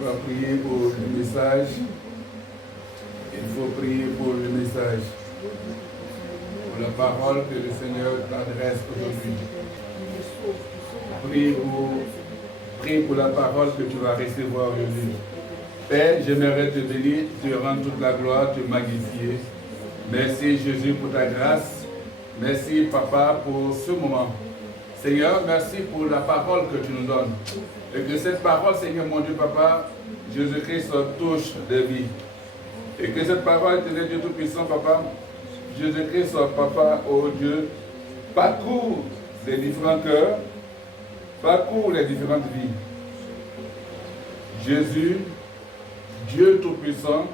On va prier pour le message. Il faut prier pour le message. Pour la parole que le Seigneur t'adresse aujourd'hui. Prie pour la parole que tu vas recevoir aujourd'hui. Père, j'aimerais te bénir, te rendre toute la gloire, te magnifier. Merci Jésus pour ta grâce. Merci Papa pour ce moment. Seigneur, merci pour la parole que tu nous donnes. Et que cette parole, Seigneur mon Dieu, Papa, Jésus-Christ touche des vies. Et que cette parole, éternel Dieu Tout-Puissant, Papa, Jésus-Christ, Papa, oh Dieu, parcourt les différents cœurs, parcourt les différentes vies. Jésus, Dieu Tout-Puissant,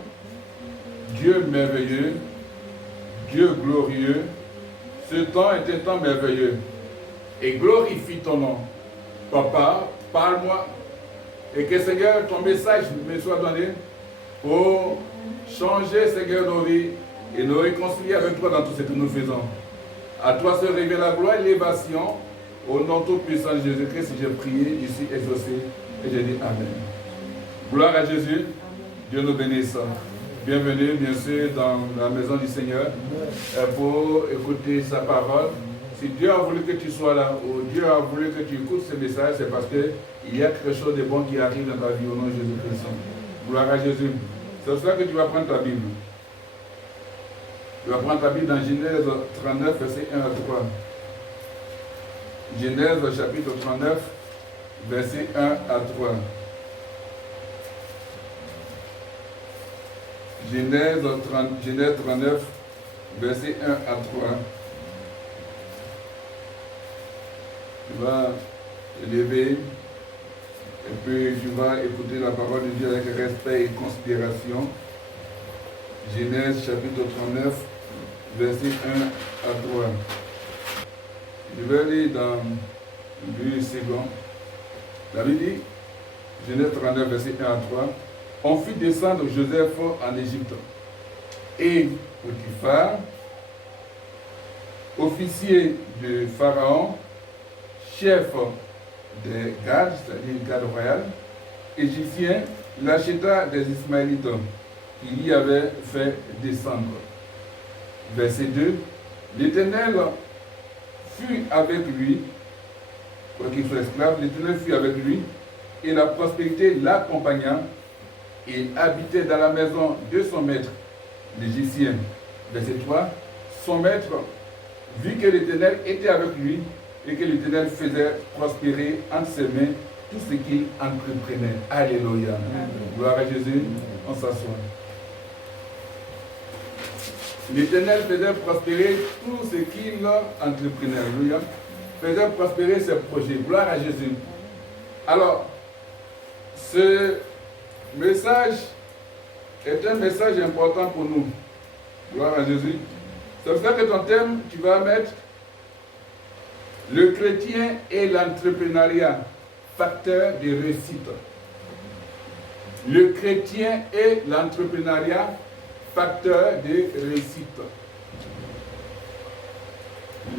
Dieu merveilleux, Dieu glorieux, ce temps est un temps merveilleux. Et glorifie ton nom. Papa, parle-moi. Et que, Seigneur, ton message me soit donné pour changer, Seigneur, nos vies et nous réconcilier avec toi dans tout ce que nous faisons. À toi se révèle la gloire et l'élévation. Au nom tout-puissant de Jésus-Christ, j'ai prié, je suis exaucé et j'ai dit Amen. Gloire à Jésus. Dieu nous bénisse. Bienvenue, bien sûr, dans la maison du Seigneur pour écouter sa parole. Si Dieu a voulu que tu sois là, ou Dieu a voulu que tu écoutes ce message, c'est parce qu'il y a quelque chose de bon qui arrive dans ta vie au nom de Jésus-Christ. Gloire à Jésus. C'est pour cela que tu vas prendre ta Bible. Tu vas prendre ta Bible dans Genèse 39, verset 1 à 3. Genèse chapitre 39, verset 1 à 3. Genèse 39, verset 1 à 3. Tu vas te lever et puis tu vas écouter la parole de Dieu avec respect et considération. Genèse chapitre 39, verset 1 à 3. Je vais aller dans le second. La Bible dit, Genèse 39, verset 1 à 3. On fit descendre Joseph en Égypte. Et Potiphar, officier de Pharaon, chef des gardes, c'est-à-dire garde royale, égyptien, l'acheta des Ismaélites qu'il y avait fait descendre. Verset 2. L'Éternel fut avec lui, quoiqu'il soit esclave, l'Éternel fut avec lui, et la prospérité l'accompagna. Il habitait dans la maison de son maître, l'Égyptien. Verset 3. Son maître vit que l'Éternel était avec lui et que l'Éternel faisait prospérer entre ses mains tout ce qu'il entreprenait. Alléluia. Gloire à Jésus. On s'assoit. L'Éternel faisait prospérer tout ce qu'il entreprenait. Alléluia. Faisait prospérer ses projets. Gloire à Jésus. Alors, ce message est un message important pour nous. Gloire à Jésus. C'est pour ça que ton thème, tu vas mettre le chrétien et l'entrepreneuriat, facteur de réussite. Le chrétien et l'entrepreneuriat, facteur de réussite.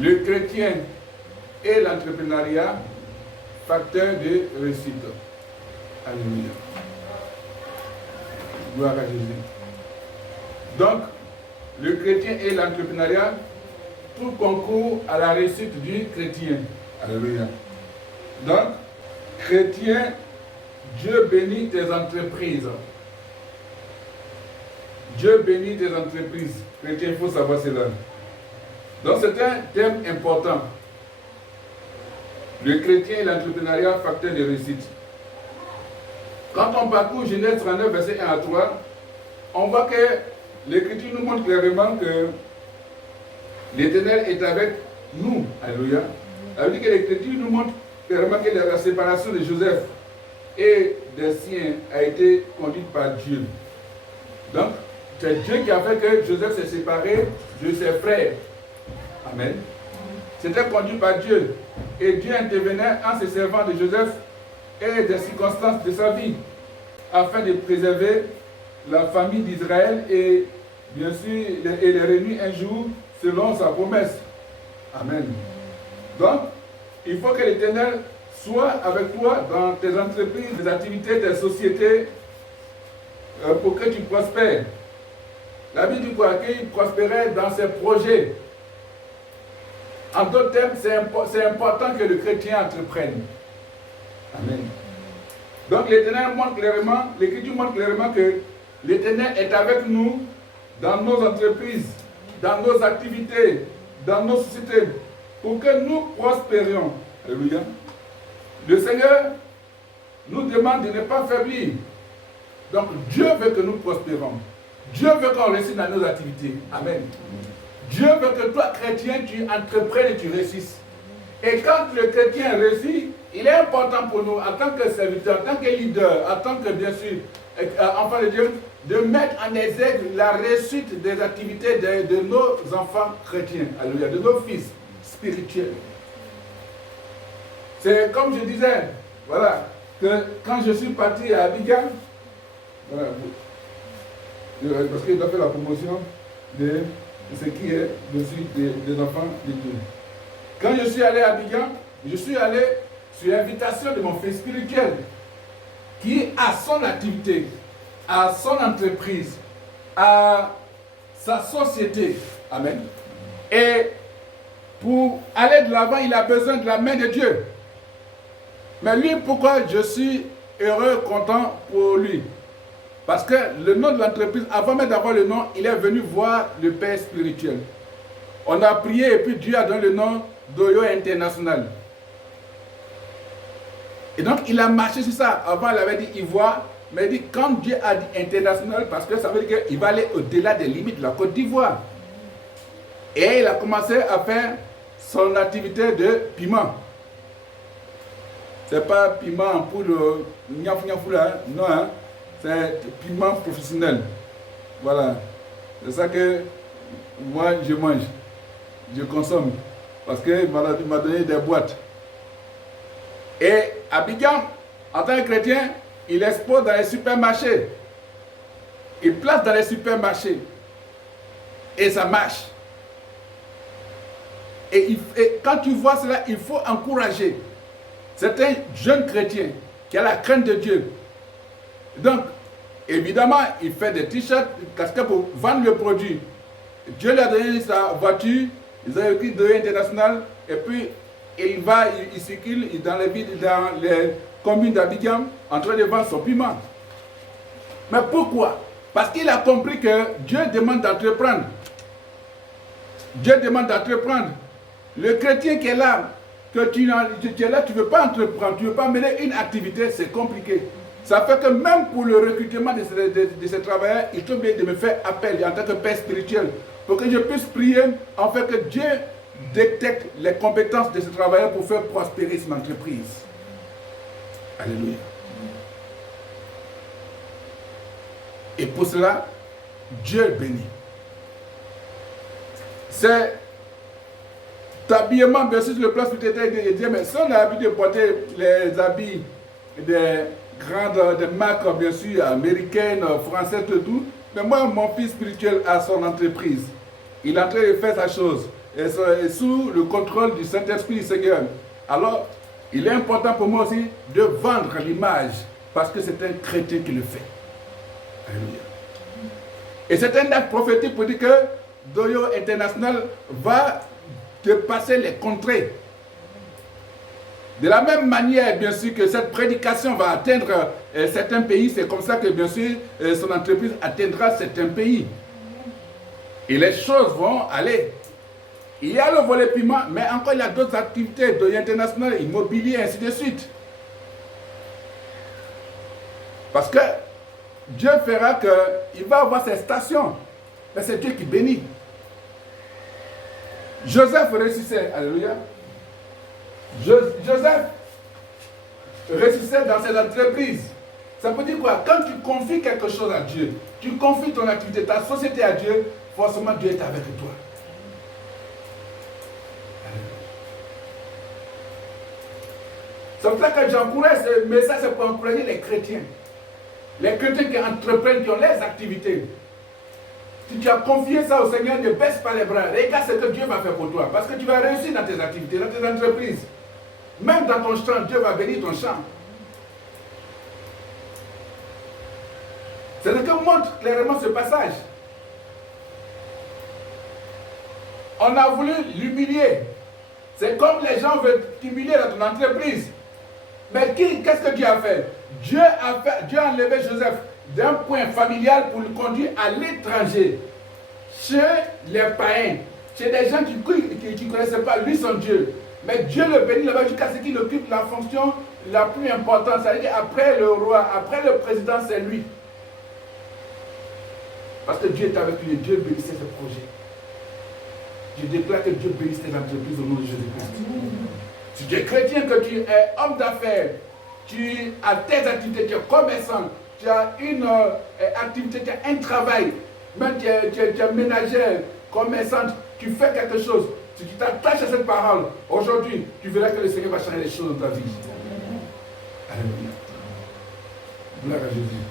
Le chrétien et l'entrepreneuriat, facteur de réussite. Alléluia. Gloire à Jésus. Donc, le chrétien et l'entrepreneuriat, tout concourt à la réussite du chrétien. Alléluia. Donc, chrétien, Dieu bénit tes entreprises. Dieu bénit tes entreprises. Chrétien, il faut savoir cela. Donc, c'est un thème important. Le chrétien et l'entrepreneuriat, facteur de réussite. Quand on parcourt Genèse 39, verset 1 à 3, on voit que l'Écriture nous montre clairement que l'Éternel est avec nous. Alléluia. Ça veut dire que l'Écriture nous montre clairement que la séparation de Joseph et des siens a été conduite par Dieu. Donc, c'est Dieu qui a fait que Joseph s'est séparé de ses frères. Amen. C'était conduit par Dieu. Et Dieu intervenait en se servant de Joseph et des circonstances de sa vie, afin de préserver la famille d'Israël et bien sûr les réunir un jour selon sa promesse. Amen. Donc, il faut que l'Éternel soit avec toi dans tes entreprises, tes activités, tes sociétés, pour que tu prospères. La Bible dit quoi? Qu'il prospérait dans ses projets. En d'autres termes, c'est important que le chrétien entreprenne. Amen. Donc l'Éternel montre clairement, l'Écriture montre clairement que l'Éternel est avec nous dans nos entreprises, dans nos activités, dans nos sociétés, pour que nous prospérions. Alléluia. Le Seigneur nous demande de ne pas faiblir. Donc Dieu veut que nous prospérons. Dieu veut qu'on réussisse dans nos activités. Amen. Dieu veut que toi, chrétien, tu entreprennes et tu réussisses. Et quand le chrétien réussit, il est important pour nous, en tant que serviteur, en tant que leader, en tant que, bien sûr, enfant de Dieu, de mettre en exergue la réussite des activités de nos enfants chrétiens, alléluia, de nos fils spirituels. C'est comme je disais, voilà, que quand je suis parti à Abidjan, voilà, parce qu'il a fait la promotion de ce qui est des enfants de Dieu. Quand je suis allé à Abidjan, je suis allé sur l'invitation de mon fils spirituel qui a son activité, à son entreprise, à sa société. Amen. Et pour aller de l'avant, il a besoin de la main de Dieu. Mais lui, pourquoi je suis heureux, content pour lui? Parce que le nom de l'entreprise, avant même d'avoir le nom, il est venu voir le Père spirituel. On a prié et puis Dieu a donné le nom d'Oyo International. Et donc il a marché sur ça. Avant il avait dit Ivoire, mais il dit quand Dieu a dit international, parce que ça veut dire qu'il va aller au-delà des limites de la Côte d'Ivoire. Et il a commencé à faire son activité de piment. C'est pas piment en poudre, non, hein? C'est piment professionnel. Voilà. C'est ça que moi je mange, je consomme. Parce qu'il m'a donné des boîtes. Et Abidjan, en tant que chrétien, il expose dans les supermarchés. Il place dans les supermarchés. Et ça marche. Et quand tu vois cela, il faut encourager. C'est un jeune chrétien qui a la crainte de Dieu. Donc, évidemment, il fait des t-shirts, des casquettes pour vendre le produit. Dieu lui a donné sa voiture, ils ont écrit de international, et puis il circule dans les villes, dans les communes d'Abidjan, en train de vendre son piment. Mais pourquoi? Parce qu'il a compris que Dieu demande d'entreprendre. Dieu demande d'entreprendre. Le chrétien qui est là, que tu es là, tu ne veux pas entreprendre, tu ne veux pas mener une activité, c'est compliqué. Ça fait que même pour le recrutement de ces travailleurs, il faut bien de me faire appel en tant que père spirituel pour que je puisse prier en fait que Dieu détecte les compétences de ces travailleurs pour faire prospérer son entreprise. Alléluia. Et pour cela, Dieu bénit. C'est l'habillement, bien sûr, sur le plan spirituel de Dieu, mais si on a l'habitude de porter les habits des grandes marques, bien sûr, américaines, françaises, tout. Mais moi, mon fils spirituel a son entreprise. Il est en train de faire sa chose. Et sous le contrôle du Saint-Esprit du Seigneur. Alors, il est important pour moi aussi de vendre l'image. Parce que c'est un chrétien qui le fait. Alléluia. Et c'est un acte prophétique pour dire que Doyo International va dépasser les contrées. De la même manière, bien sûr, que cette prédication va atteindre certains pays, c'est comme ça que, bien sûr, son entreprise atteindra certains pays. Et les choses vont aller. Il y a le volet piment, mais encore il y a d'autres activités de international, immobilier, ainsi de suite. Parce que Dieu fera qu'il va avoir ses stations. Mais c'est Dieu qui bénit. Joseph réussissait, alléluia. Joseph réussissait dans ses entreprises. Ça veut dire quoi? Quand tu confies quelque chose à Dieu, tu confies ton activité, ta société à Dieu, forcément Dieu est avec toi. C'est pour ça que j'encourage ce message, c'est pour encourager les chrétiens. Les chrétiens qui entreprennent, qui ont les activités. Si tu as confié ça au Seigneur, ne baisse pas les bras. Regarde ce que Dieu va faire pour toi. Parce que tu vas réussir dans tes activités, dans tes entreprises. Même dans ton champ, Dieu va bénir ton champ. C'est ce que montre clairement ce passage. On a voulu l'humilier. C'est comme les gens veulent t'humilier dans ton entreprise. Mais qu'est-ce que Dieu a fait? Dieu a enlevé Joseph d'un point familial pour le conduire à l'étranger, chez les païens, chez des gens qui ne connaissaient pas lui son Dieu. Mais Dieu le bénit là-bas jusqu'à ce qu'il occupe la fonction la plus importante. C'est-à-dire qu'après le roi, après le président, c'est lui. Parce que Dieu est avec lui et Dieu bénissait ce projet. Je déclare que Dieu bénisse tes entreprises au nom de Jésus-Christ. Si tu es chrétien, que tu es homme d'affaires, tu as tes activités, tu es commerçant, tu as une activité, tu as un travail, même tu es ménagère, commerçante, tu fais quelque chose. Si tu t'attaches à cette parole, aujourd'hui, tu verras que le Seigneur va changer les choses dans ta vie. Alléluia. Gloire à Jésus.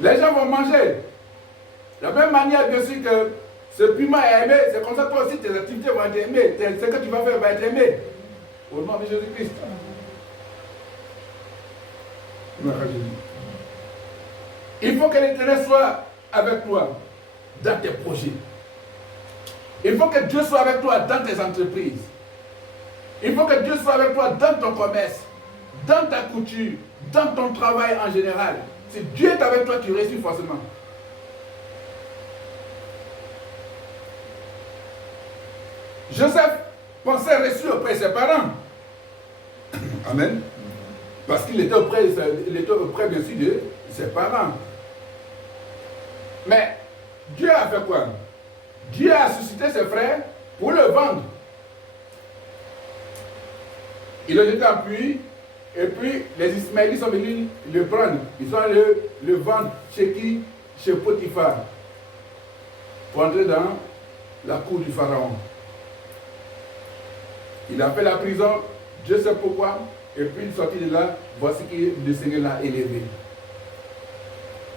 Les gens vont manger. De la même manière, bien sûr, que ce piment est aimé, c'est comme ça que toi aussi tes activités vont être aimées. Ce que tu vas faire va être aimé. Au nom de Jésus-Christ. Gloire à Jésus. Il faut que l'Éternel soit avec toi dans tes projets. Il faut que Dieu soit avec toi dans tes entreprises. Il faut que Dieu soit avec toi dans ton commerce, dans ta couture, dans ton travail en général. Si Dieu est avec toi, tu réussis forcément. Joseph pensait reçu auprès de ses parents. Amen. Parce qu'il était auprès bien sûr de ses parents. Mais Dieu a fait quoi? Dieu a suscité ses frères pour le vendre. Il le jeté en puits, et puis les Ismaélites sont venus le prendre. Ils sont allés le vendre chez qui? Chez Potiphar. Pour entrer dans la cour du Pharaon. Il a fait la prison, Dieu sait pourquoi, et puis il est sorti de là, voici que le Seigneur l'a élevé.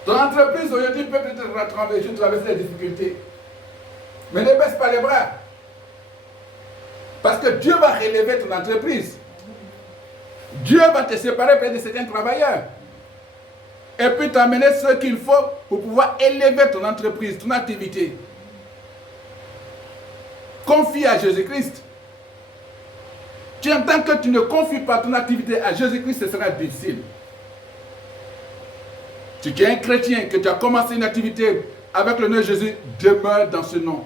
Ton entreprise aujourd'hui peut peut-être traverser des difficultés. Mais ne baisse pas les bras. Parce que Dieu va relever ton entreprise. Dieu va te séparer peut-être de certains travailleurs. Et puis t'amener ce qu'il faut pour pouvoir élever ton entreprise, ton activité. Confie à Jésus-Christ. Tu entends que tu ne confies pas ton activité à Jésus-Christ, ce sera difficile. Si tu es un chrétien, que tu as commencé une activité avec le nom de Jésus, demeure dans ce nom.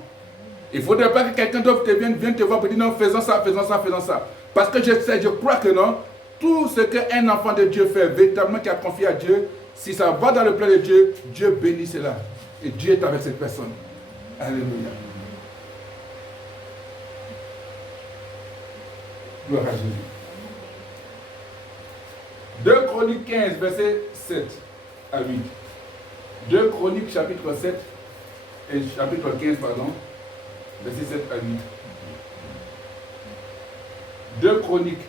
Il ne faudrait pas que quelqu'un d'autre vienne te voir pour dire non, faisons ça, faisons ça, faisons ça. Parce que je crois que non, tout ce qu'un enfant de Dieu fait, véritablement qui a confié à Dieu, si ça va dans le plan de Dieu, Dieu bénit cela. Et Dieu est avec cette personne. Alléluia. Gloire à Jésus. 2 Chroniques 15, verset 7 à 8. 2 Chroniques, chapitre 7, et chapitre 15, pardon, verset 7 à 8. 2 Chroniques,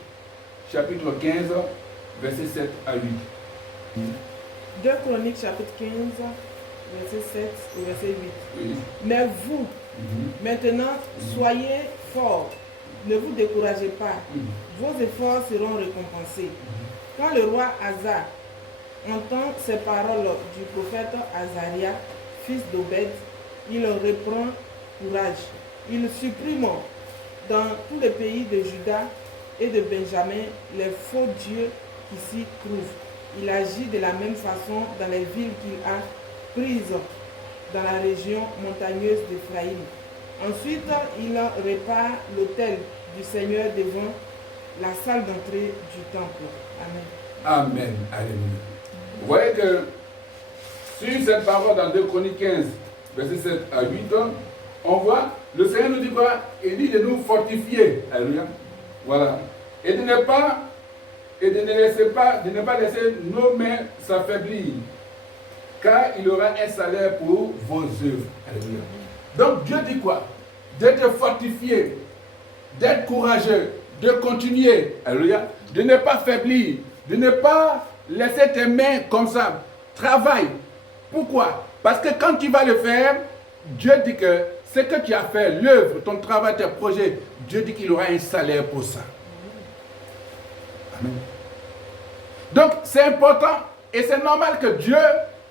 chapitre 15, verset 7 à 8. 2 Chroniques, chapitre 15, verset 7 et verset 8. Oui. Mais vous, maintenant, soyez forts. Ne vous découragez pas. Vos efforts seront récompensés. Quand le roi Asa entend ces paroles du prophète Azaria, fils d'Obed, il reprend courage. Il supprime dans tout le pays de Juda et de Benjamin les faux dieux qui s'y trouvent. Il agit de la même façon dans les villes qu'il a prises dans la région montagneuse d'Éphraïm. Ensuite, il répare l'autel du Seigneur devant la salle d'entrée du temple. Amen. Amen. Alléluia. Vous voyez que sur cette parole dans 2 Chroniques 15, verset 7 à 8, on voit, le Seigneur nous dit quoi? Il dit de nous fortifier. Alléluia. Voilà. Et de ne pas laisser nos mains s'affaiblir. Car il aura un salaire pour vos œuvres. Alléluia. Donc Dieu dit quoi? De te fortifier, d'être courageux, de continuer, alléluia, de ne pas faiblir, de ne pas laisser tes mains comme ça. Travaille. Pourquoi? Parce que quand tu vas le faire, Dieu dit que ce que tu as fait, l'œuvre, ton travail, tes projets, Dieu dit qu'il aura un salaire pour ça. Amen. Donc, c'est important et c'est normal que Dieu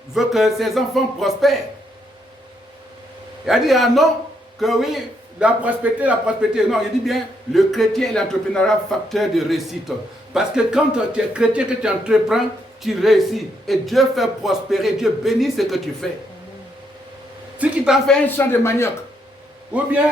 veut que ses enfants prospèrent. Il a dit, ah non, que oui, la prospérité. Non, il dit bien, le chrétien et l'entrepreneuriat facteur de réussite. Parce que quand tu es chrétien, que tu entreprends, tu réussis. Et Dieu fait prospérer, Dieu bénit ce que tu fais. Si tu t'en fais un champ de manioc, ou bien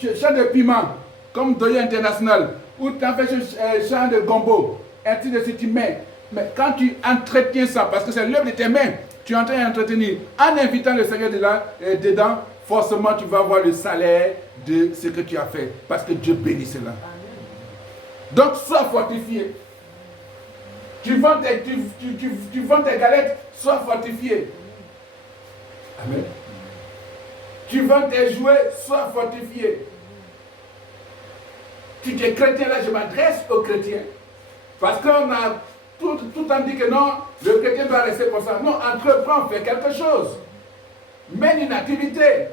champ de piment, comme Doya International, ou tu en fais un champ de gombo, ainsi de suite, tu mets. Mais quand tu entretiens ça, parce que c'est l'œuvre de tes mains, tu es en train d'entretenir, en invitant le Seigneur dedans, forcément tu vas avoir le salaire de ce que tu as fait, parce que Dieu bénit cela. Amen. Donc sois fortifié. Tu vends tes galettes, sois fortifié. Amen. Tu vends tes jouets, sois fortifié. Tu es chrétien, là je m'adresse aux chrétiens. Parce qu'on a tout en dit que non, le chrétien doit rester comme ça. Non, entreprends, fais quelque chose. Mène une activité.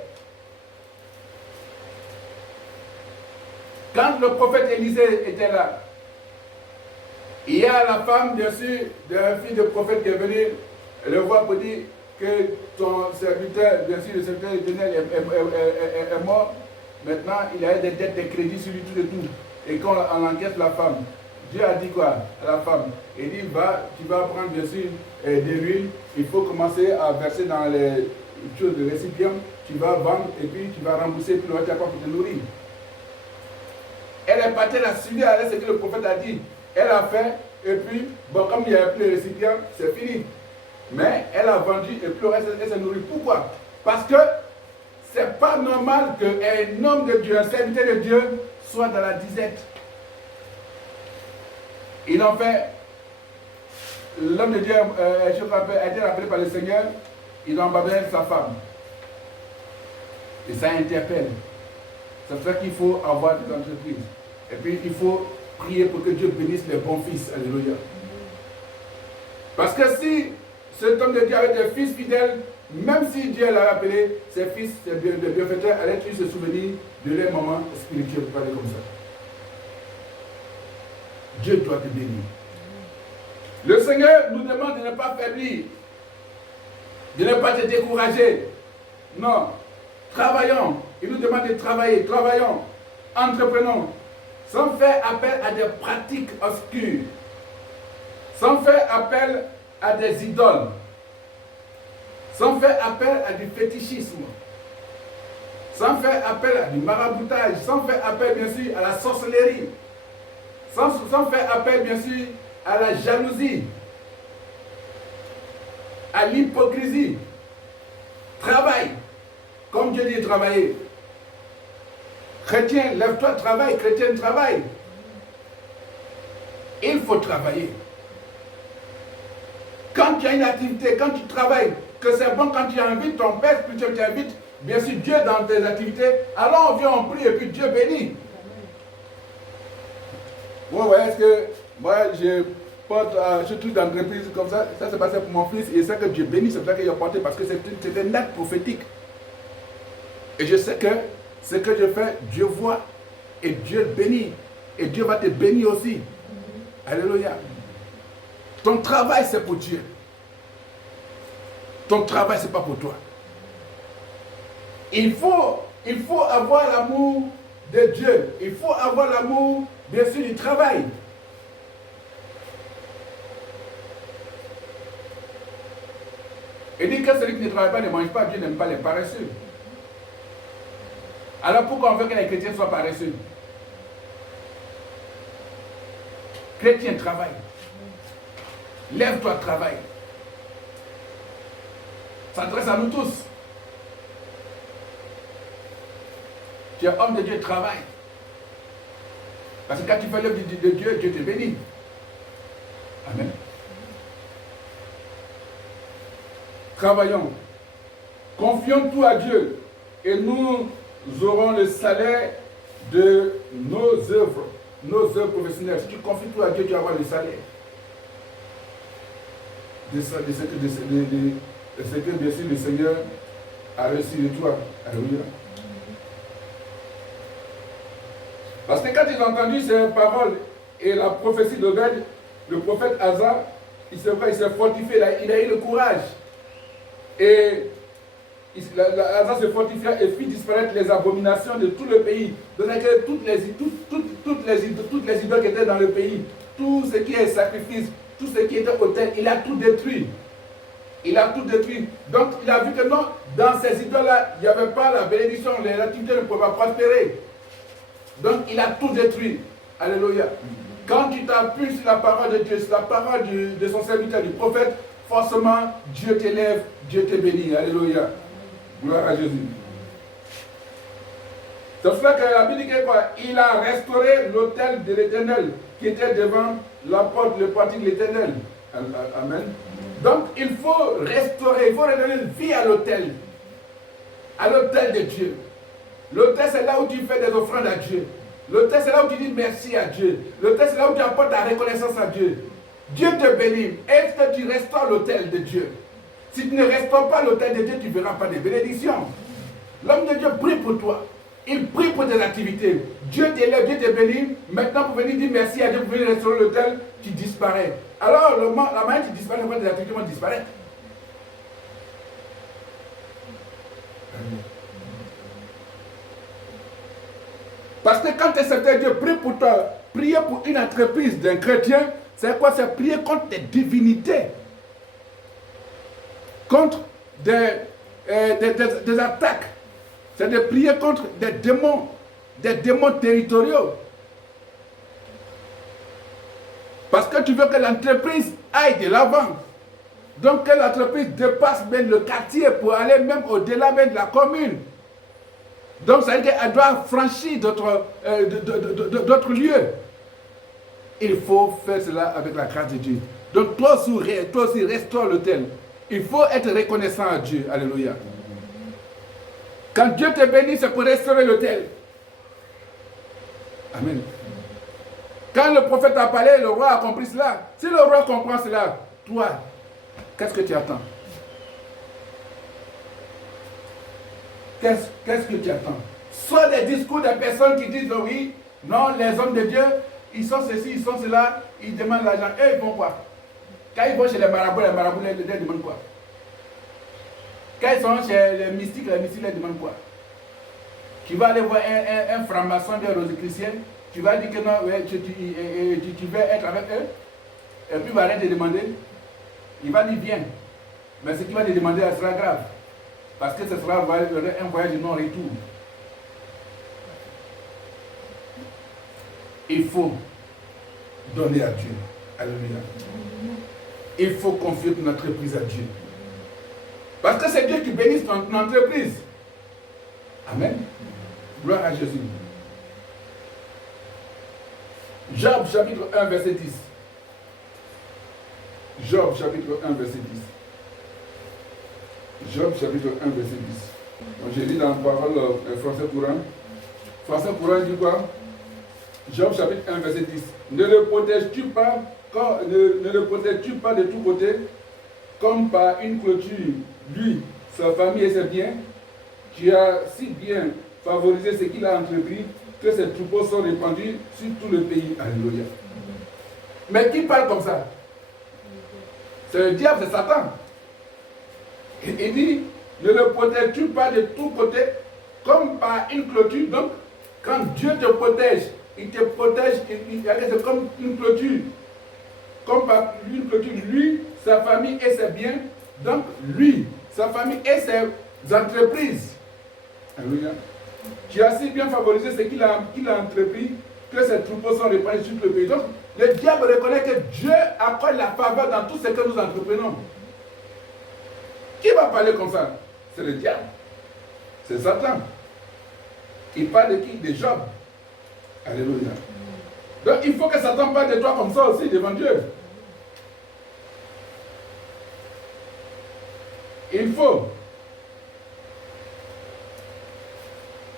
Quand le prophète Élisée était là, il y a la femme, bien sûr, de la fille du prophète qui est venue le voir pour dire que ton serviteur, bien sûr, le serviteur éternel est mort. Maintenant, il a des dettes de crédit sur lui, tout et tout. Et quand on enquête la femme, Dieu a dit quoi à la femme? Il dit, tu vas prendre, bien sûr, de l'huile. Il faut commencer à verser dans les choses de récipient. Tu vas vendre et puis tu vas rembourser, puis le reste, tu vas pour te nourrir. Elle est partie, elle a suivi à ce que le prophète a dit. Elle a fait, et puis, bon, comme il n'y avait plus de récipients, c'est fini. Mais elle a vendu, et puis le reste, elle s'est nourrie. Pourquoi? Parce que c'est pas normal qu'un homme de Dieu, un serviteur de Dieu, soit dans la disette. Il en fait, l'homme de Dieu a été rappelé par le Seigneur, il en babelle sa femme. Et ça interpelle. C'est pour ça qu'il faut avoir des entreprises. Et puis il faut prier pour que Dieu bénisse les bons fils. Alléluia. Parce que si cet homme de Dieu avait des fils fidèles, même si Dieu l'a rappelé, ses fils, ses bienfaiteurs, allaient tous se souvenir de leur maman spirituelle, pour parler comme ça. Dieu doit te bénir. Le Seigneur nous demande de ne pas faiblir, de ne pas te décourager. Non, travaillons. Il nous demande de travailler, travaillons, entreprenons, sans faire appel à des pratiques obscures, sans faire appel à des idoles, sans faire appel à du fétichisme, sans faire appel à du maraboutage, sans faire appel bien sûr à la sorcellerie, sans faire appel bien sûr à la jalousie, à l'hypocrisie. Travaille, comme Dieu dit de travailler. Chrétien, lève-toi, travaille, chrétien, travaille. Il faut travailler. Quand tu as une activité, quand tu travailles, que c'est bon quand tu invites ton père, puis tu invites bien sûr Dieu dans tes activités, alors on vient, on prie et puis Dieu bénit. Vous voyez, est-ce que moi je porte ce truc d'entreprise comme ça s'est passé pour mon fils et c'est que Dieu bénit, c'est pour ça qu'il a porté parce que c'est un acte prophétique. Et je sais que ce que je fais, Dieu voit et Dieu bénit et Dieu va te bénir aussi. Alléluia. Ton travail c'est pour Dieu. Ton travail c'est pas pour toi. Il faut avoir l'amour de Dieu. Il faut avoir l'amour, bien sûr, du travail. Il dit que celui qui ne travaille pas ne mange pas, Dieu n'aime pas les paresseux. Alors pourquoi on veut que les chrétiens soient paresseux? Chrétien, travaille. Lève-toi, travaille. Ça s'adresse à nous tous. Tu es homme de Dieu, travaille. Parce que quand tu fais l'œuvre de Dieu, Dieu te bénit. Amen. Travaillons. Confions tout à Dieu et nous aurons le salaire de nos œuvres professionnelles. Si tu confies tout à Dieu, tu vas avoir le salaire de ce que bien sûr le Seigneur a reçu de toi. Alléluia. Parce que quand ils ont entendu ces paroles, et la prophétie d'Obed, le prophète Asa, il s'est fortifié, il a eu le courage. Et Asa se fortifia et fit disparaître les abominations de tout le pays. Donc, toutes les idoles qui étaient dans le pays, tout ce qui est sacrifice, tout ce qui était autel, il a tout détruit. Il a tout détruit. Donc, il a vu que non, dans ces idoles-là, il n'y avait pas la bénédiction, les activités ne pouvaient pas prospérer. Donc, il a tout détruit. Alléluia. Quand tu t'appuies sur la parole de Dieu, sur la parole de son serviteur, du prophète, forcément, Dieu t'élève, Dieu te bénit. Alléluia. Gloire à Jésus. C'est pour cela que la Bible dit que quoi? Il a restauré l'autel de l'Éternel qui était devant la porte, le portique de l'Éternel. Amen. Donc, il faut restaurer, il faut redonner vie à l'autel de Dieu. L'autel, c'est là où tu fais des offrandes à Dieu. L'autel, c'est là où tu dis merci à Dieu. L'autel, c'est là où tu apportes ta reconnaissance à Dieu. Dieu te bénit. Est-ce que tu restaures l'autel de Dieu? Si tu ne restaures pas l'autel de Dieu, tu ne verras pas de bénédiction. L'homme de Dieu prie pour toi. Il prie pour tes activités. Dieu t'élève, Dieu te bénit. Maintenant, pour venir dire merci à Dieu, pour venir restaurer l'autel, tu disparais. Alors, la manière dont tu disparais, tes activités vont disparaître. Parce que quand tu acceptes Dieu, prie pour toi, prier pour une entreprise d'un chrétien, c'est quoi? C'est prier contre des divinités, contre des attaques. C'est de prier contre des démons territoriaux. Parce que tu veux que l'entreprise aille de l'avant. Donc que l'entreprise dépasse même le quartier pour aller même au-delà même de la commune. Donc ça veut dire qu'elle doit franchir d'autres lieux. Il faut faire cela avec la grâce de Dieu. Donc toi aussi restaure l'autel. Il faut être reconnaissant à Dieu. Alléluia. Quand Dieu te bénit, c'est pour restaurer l'autel. Amen. Quand le prophète a parlé, le roi a compris cela. Si le roi comprend cela, toi, qu'est-ce que tu attends? Qu'est-ce que tu attends? Soit des discours de personnes qui disent oh oui, non, les hommes de Dieu, ils sont ceci, ils sont cela, ils demandent l'argent. Eux, ils font quoi? Quand ils vont chez les marabouts les demandent quoi? Quand ils sont chez les mystiques les demandent quoi? Tu vas aller voir un franc-maçon des rosicruciens, tu vas dire que non, ouais, tu veux être avec eux, et puis il va rien te demander. Il va dire viens. Mais ce qu'il va te demander, ça sera grave. Parce que ce sera un voyage de non-retour. Il faut donner à Dieu. Alléluia. Il faut confier ton entreprise à Dieu. Parce que c'est Dieu qui bénit ton entreprise. Amen. Gloire à Jésus. Job chapitre 1 verset 10. Job chapitre 1 verset 10. Job chapitre 1 verset 10. Donc, j'ai lu dans la parole français courant. Français courant dit quoi? Job chapitre 1 verset 10. Ne le protèges-tu pas, ne le protèges-tu pas de tous côtés, comme par une clôture, lui, sa famille et ses biens? Tu as si bien favorisé ce qu'il a entrepris que ses troupeaux sont répandus sur tout le pays. Alléluia. Mais qui parle comme ça? C'est le diable, c'est Satan. Il dit, ne le protèges-tu pas de tous côtés, comme par une clôture? Donc, quand Dieu te protège, il te protège, c'est comme une clôture. Comme par une clôture, lui, sa famille et ses biens. Donc, lui, sa famille et ses entreprises. Alléluia. Tu as si bien favorisé ce qu'il a entrepris que ses troupeaux sont répandus sur le pays. Donc, le diable reconnaît que Dieu accorde la faveur dans tout ce que nous entreprenons. Qui va parler comme ça? C'est le diable. C'est Satan. Il parle de qui? De Job. Alléluia. Donc il faut que Satan parle de toi comme ça aussi devant Dieu. Il faut.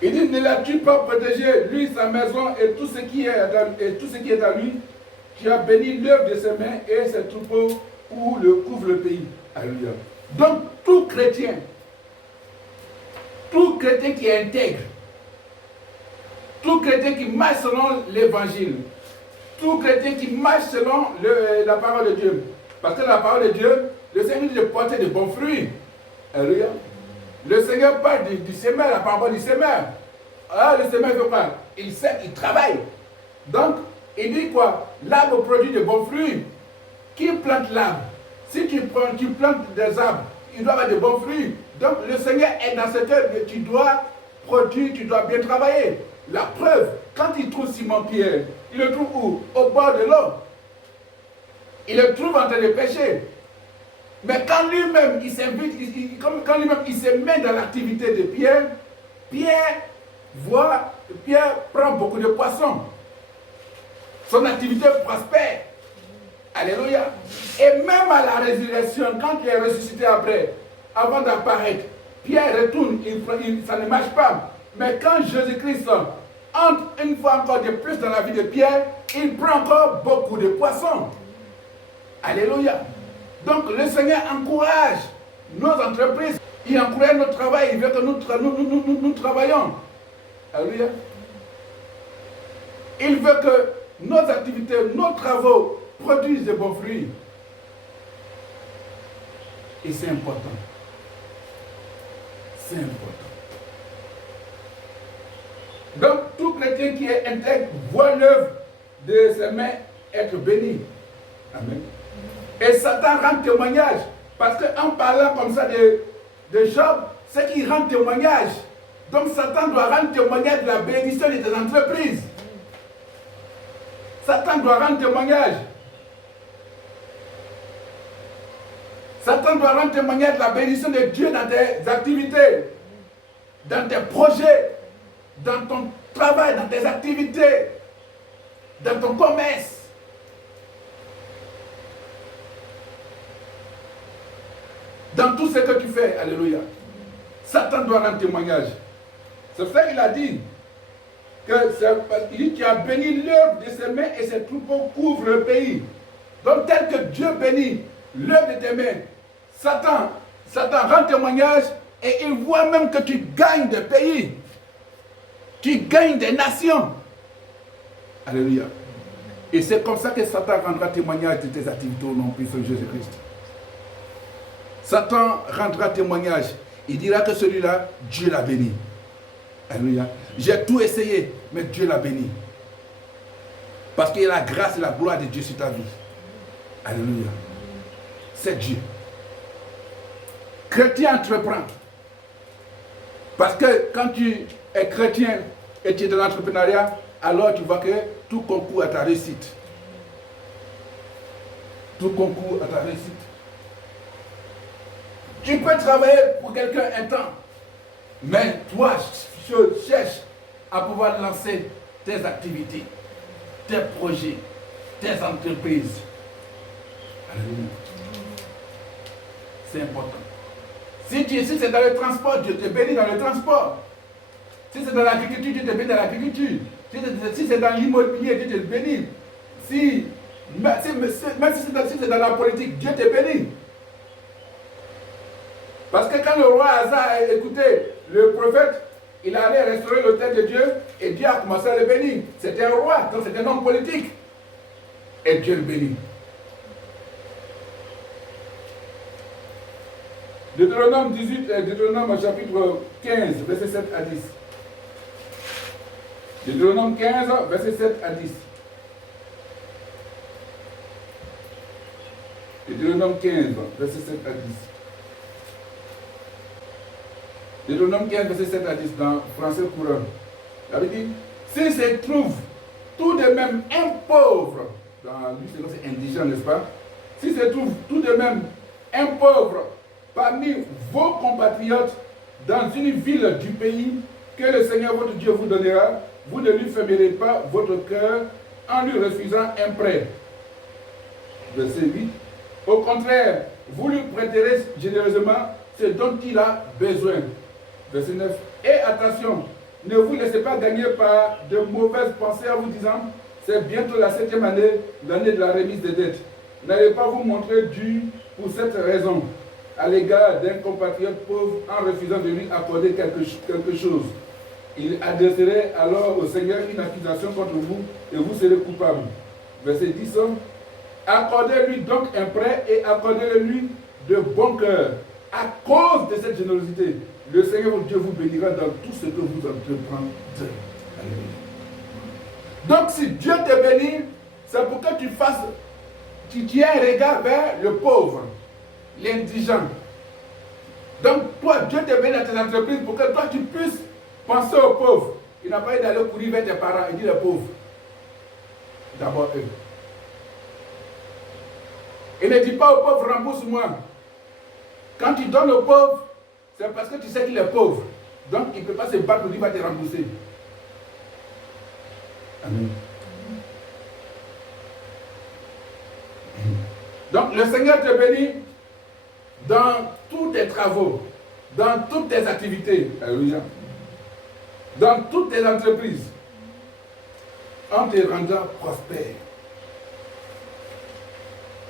Il dit, ne l'as-tu pas protégé, lui, sa maison et tout ce qui est à lui? Tu as béni l'œuvre de ses mains et ses troupeaux où le couvre le pays. Alléluia. Donc, tout chrétien qui est intègre, tout chrétien qui marche selon l'évangile, tout chrétien qui marche selon la parole de Dieu. Parce que la parole de Dieu, le Seigneur dit de porter de bons fruits. Alléluia. Le Seigneur parle du semeur, la parole du semeur. Ah, le semeur veut quoi? Il sème, il travaille. Donc, il dit quoi? L'arbre produit de bons fruits. Qui plante l'arbre? Si tu plantes des arbres, il doit avoir de bons fruits. Donc, le Seigneur est dans cette œuvre que tu dois produire, tu dois bien travailler. La preuve, quand il trouve Simon-Pierre, il le trouve où? Au bord de l'eau. Il le trouve en train de pêcher. Mais quand lui-même, il s'invite, quand lui-même, il se met dans l'activité de Pierre, Pierre prend beaucoup de poissons. Son activité prospère. Alléluia. Et même à la résurrection, quand il est ressuscité après, avant d'apparaître, Pierre retourne, ça ne marche pas. Mais quand Jésus-Christ entre une fois encore de plus dans la vie de Pierre, il prend encore beaucoup de poissons. Alléluia. Donc le Seigneur encourage nos entreprises, il encourage notre travail, il veut que nous travaillons. Alléluia. Il veut que nos activités, nos travaux produisent de bons fruits. Et c'est important. C'est important. Donc tout chrétien qui est intègre voit l'œuvre de ses mains être béni. Amen. Et Satan rend témoignage. Parce qu'en parlant comme ça de Job, c'est qu'il rend témoignage. Donc Satan doit rendre témoignage de la bénédiction de tes entreprises. Satan doit rendre témoignage. Satan doit rendre témoignage de la bénédiction de Dieu dans tes activités, dans tes projets, dans ton travail, dans tes activités, dans ton commerce. Dans tout ce que tu fais, alléluia. Satan doit rendre témoignage. C'est ça qu'il a dit. Il dit qu'il a béni l'œuvre de ses mains et ses troupeaux couvrent le pays. Donc tel que Dieu bénit l'œuvre de tes mains, Satan rend témoignage et il voit même que tu gagnes des pays. Tu gagnes des nations. Alléluia. Et c'est comme ça que Satan rendra témoignage de tes activités au nom puissant de Jésus-Christ. Satan rendra témoignage. Il dira que celui-là, Dieu l'a béni. Alléluia. J'ai tout essayé, mais Dieu l'a béni. Parce qu'il y a la grâce et la gloire de Dieu sur ta vie. Alléluia. C'est Dieu. Chrétien entreprend. Parce que quand tu es chrétien et tu es dans l'entrepreneuriat, alors tu vois que tout concourt à ta réussite. Tout concourt à ta réussite. Tu peux travailler pour quelqu'un un temps, mais toi, je cherche à pouvoir lancer tes activités, tes projets, tes entreprises. Alléluia. C'est important. Si c'est dans le transport, Dieu te bénit dans le transport. Si c'est dans l'agriculture, Dieu te bénit dans l'agriculture. Si c'est dans l'immobilier, Dieu te bénit. Même si c'est dans la politique, Dieu te bénit. Parce que quand le roi Asa a écouté le prophète, il allait restaurer l'autel de Dieu et Dieu a commencé à le bénir. C'était un roi, donc c'était un homme politique. Et Dieu le bénit. Deutéronome 18, Deutéronome chapitre 15, verset 7 à 10. Deutéronome 15, verset 7 à 10. Deutéronome 15, verset 7 à 10. Deutéronome 15, verset 7 à 10 dans français courant. Il avait dit, s'il se trouve tout de même un pauvre, dans lui c'est indigent, n'est-ce pas? S'il se trouve tout de même un pauvre parmi vos compatriotes dans une ville du pays que le Seigneur votre Dieu vous donnera, vous ne lui fermerez pas votre cœur en lui refusant un prêt. Verset 8. Au contraire, vous lui prêterez généreusement ce dont il a besoin. Verset 9. Et attention, ne vous laissez pas gagner par de mauvaises pensées en vous disant, c'est bientôt la 7e année, l'année de la remise des dettes. N'allez pas vous montrer dur pour cette raison à l'égard d'un compatriote pauvre en refusant de lui accorder quelque chose. Il adresserait alors au Seigneur une accusation contre vous et vous serez coupable. verset 10, accordez-lui donc un prêt et accordez-le-lui de bon cœur. À cause de cette générosité, le Seigneur votre Dieu vous bénira dans tout ce que vous entreprendrez. Donc si Dieu te bénit, c'est pour que tu aies un regard vers le pauvre, l'indigent. Donc toi, Dieu te bénit dans tes entreprises pour que toi tu puisses penser aux pauvres. Il n'a pas eu d'aller courir vers tes parents et dire les pauvres. D'abord eux. Et ne dis pas aux pauvres, rembourse-moi. Quand tu donnes aux pauvres, c'est parce que tu sais qu'il est pauvre. Donc il ne peut pas se battre pour dire qu'il va te rembourser. Amen. Donc le Seigneur te bénit dans tous tes travaux, dans toutes tes activités. Alléluia. Dans toutes tes entreprises. En te rendant prospère.